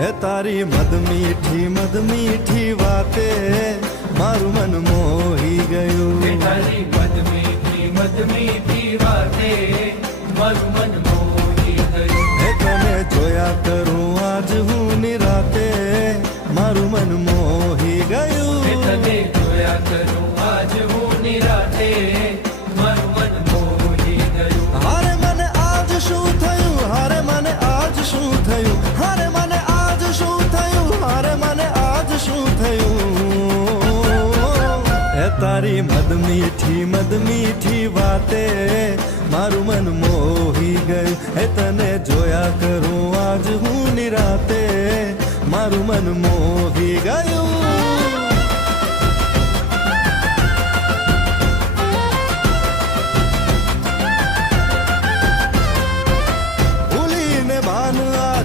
હે તારી મદ મીઠી વાતે મારું મન મોહી ગયું. તારી મદ મીઠી વાતે મારું મન મોહી ગયું. હે તને જોયા કરું આજ હું નિરાતે મારું મન મોહી ગયું. તને જોયા કરું આજ હું નિરાતે મારું મન મોહી ગયું. હારે મને આજ શું થયું, હારે મને આજ શું થયું, હારે મને આજ શું થયું, હારે મને આજ શું થયું. હે તારી મદ મીઠી વાતે મારું મન મોહી ગયું. હે તને જોયા કરું આજ હું નિરાતે મારું મન મોહી ગયું.